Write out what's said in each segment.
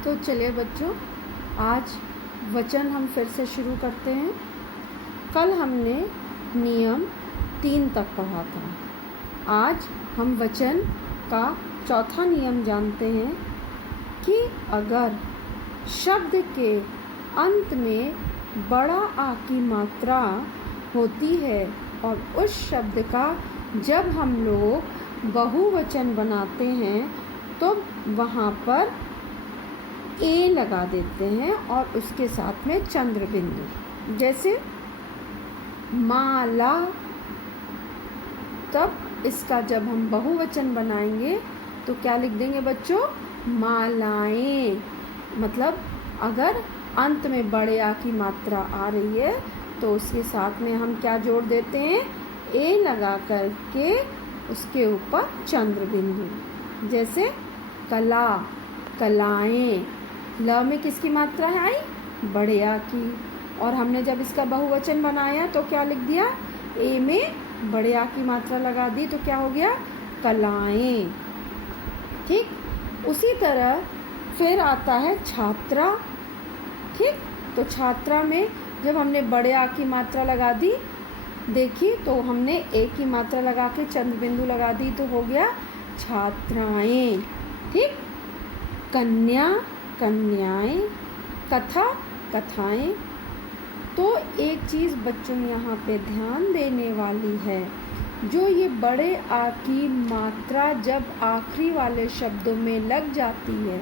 तो चलिए बच्चों, आज वचन हम फिर से शुरू करते हैं। कल हमने नियम 3 तक पढ़ा था। आज हम वचन का चौथा नियम जानते हैं कि अगर शब्द के अंत में बड़ा आ की मात्रा होती है और उस शब्द का जब हम लोग बहुवचन बनाते हैं तो वहाँ पर ए लगा देते हैं और उसके साथ में चंद्र बिंदु, जैसे माला। तब इसका जब हम बहुवचन बनाएंगे तो क्या लिख देंगे बच्चों? मालाएं। मतलब अगर अंत में बड़े आ की मात्रा आ रही है तो उसके साथ में हम क्या जोड़ देते हैं? ए लगा करके उसके ऊपर चंद्र बिंदु, जैसे कला, कलाएं। ल में किसकी मात्रा है आई? बड़े आ की। और हमने जब इसका बहुवचन बनाया तो क्या लिख दिया? ए में बड़े आ की मात्रा लगा दी तो क्या हो गया? कलाएं। ठीक, उसी तरह फिर आता है छात्रा। ठीक, तो छात्रा में जब हमने बड़े आ की मात्रा लगा दी, देखी तो हमने ए की मात्रा लगा के चंद्र बिंदु लगा दी तो हो गया छात्राएं। ठीक, कन्या, कन्याएं, कथा, कथाएं। तो एक चीज़ बच्चों यहाँ पे ध्यान देने वाली है, जो ये बड़े आ की मात्रा जब आखिरी वाले शब्दों में लग जाती है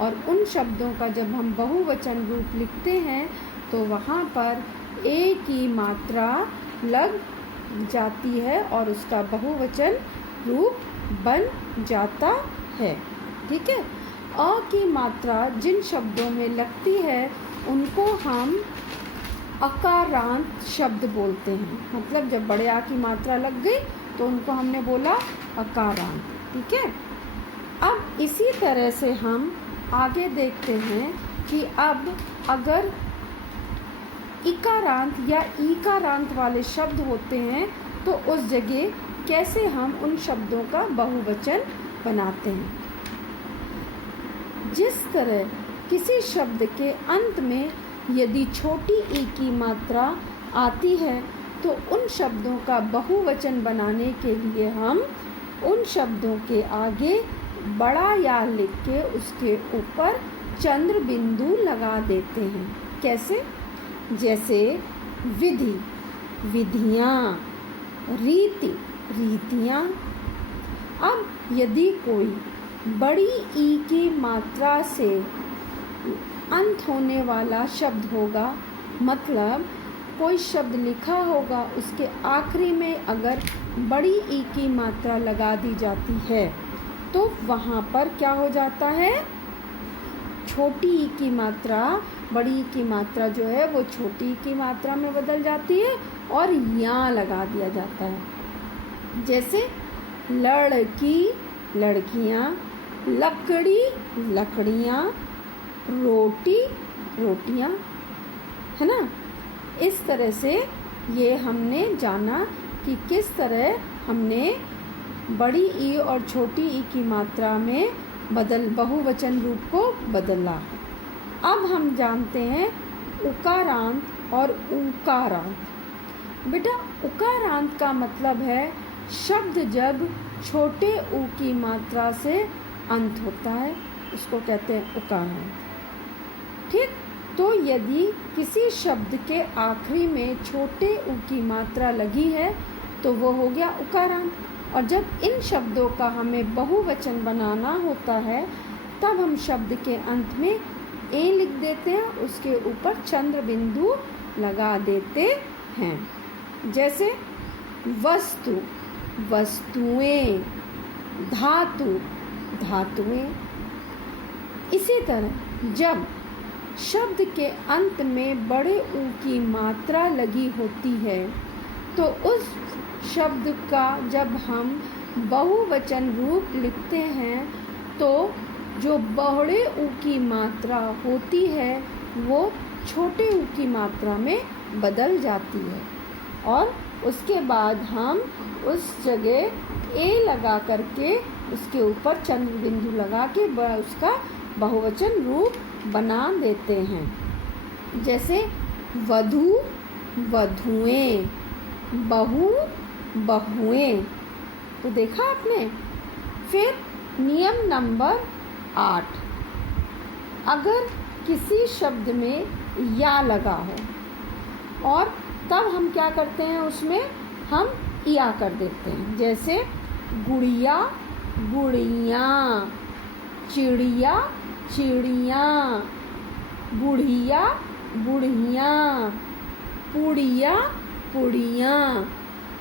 और उन शब्दों का जब हम बहुवचन रूप लिखते हैं तो वहाँ पर ए की मात्रा लग जाती है और उसका बहुवचन रूप बन जाता है। ठीक है, अ की मात्रा जिन शब्दों में लगती है उनको हम अकारांत शब्द बोलते हैं। मतलब जब बड़े आ की मात्रा लग गई तो उनको हमने बोला अकारांत। ठीक है, अब इसी तरह से हम आगे देखते हैं कि अब अगर इकारांत या ईकारांत वाले शब्द होते हैं तो उस जगह कैसे हम उन शब्दों का बहुवचन बनाते हैं। जिस तरह किसी शब्द के अंत में यदि छोटी ई की मात्रा आती है तो उन शब्दों का बहुवचन बनाने के लिए हम उन शब्दों के आगे बड़ा या लिख के उसके ऊपर चंद्र बिंदु लगा देते हैं। कैसे? जैसे विधि, विधियाँ, रीति, रीतियाँ। अब यदि कोई बड़ी ई की मात्रा से अंत होने वाला शब्द होगा, मतलब कोई शब्द लिखा होगा उसके आखिरी में अगर बड़ी ई की मात्रा लगा दी जाती है तो वहाँ पर क्या हो जाता है? छोटी ई की मात्रा बड़ी ई की मात्रा जो है वो छोटी ई की मात्रा में बदल जाती है और यहाँ लगा दिया जाता है। जैसे लड़की, लड़कियाँ, लकड़ी, लकड़ियाँ, रोटी, रोटियाँ, है ना। इस तरह से ये हमने जाना कि किस तरह हमने बड़ी ई और छोटी ई की मात्रा में बहुवचन रूप को बदला। अब हम जानते हैं उकारांत और ऊकारांत। बेटा, उकारांत का मतलब है शब्द जब छोटे ऊ की मात्रा से अंत होता है, उसको कहते हैं उकारांत। ठीक, तो यदि किसी शब्द के आखिरी में छोटे ऊ की मात्रा लगी है तो वो हो गया उकारांत। और जब इन शब्दों का हमें बहुवचन बनाना होता है तब हम शब्द के अंत में ए लिख देते हैं, उसके ऊपर चंद्र बिंदु लगा देते हैं। जैसे वस्तु, वस्तुएं, धातु, धातुएं। इसी तरह जब शब्द के अंत में बड़े ऊ की मात्रा लगी होती है तो उस शब्द का जब हम बहुवचन रूप लिखते हैं तो जो बड़े ऊ की मात्रा होती है वो छोटे ऊ की मात्रा में बदल जाती है और उसके बाद हम उस जगह ए लगा करके उसके ऊपर चंद्र बिंदु लगा के उसका बहुवचन रूप बना देते हैं। जैसे वधू वधुएं, बहू बहुएं। तो देखा आपने। फिर नियम नंबर 8, अगर किसी शब्द में या लगा हो और तब हम क्या करते हैं, उसमें हम या कर देते हैं। जैसे गुड़िया गुड़ियाँ, चिड़िया चिड़ियाँ, बुढ़िया बुढ़ियाँ, पुड़िया पुड़ियाँ।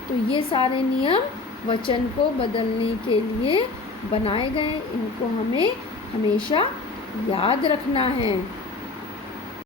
तो ये सारे नियम वचन को बदलने के लिए बनाए गए। इनको हमें हमेशा याद रखना है।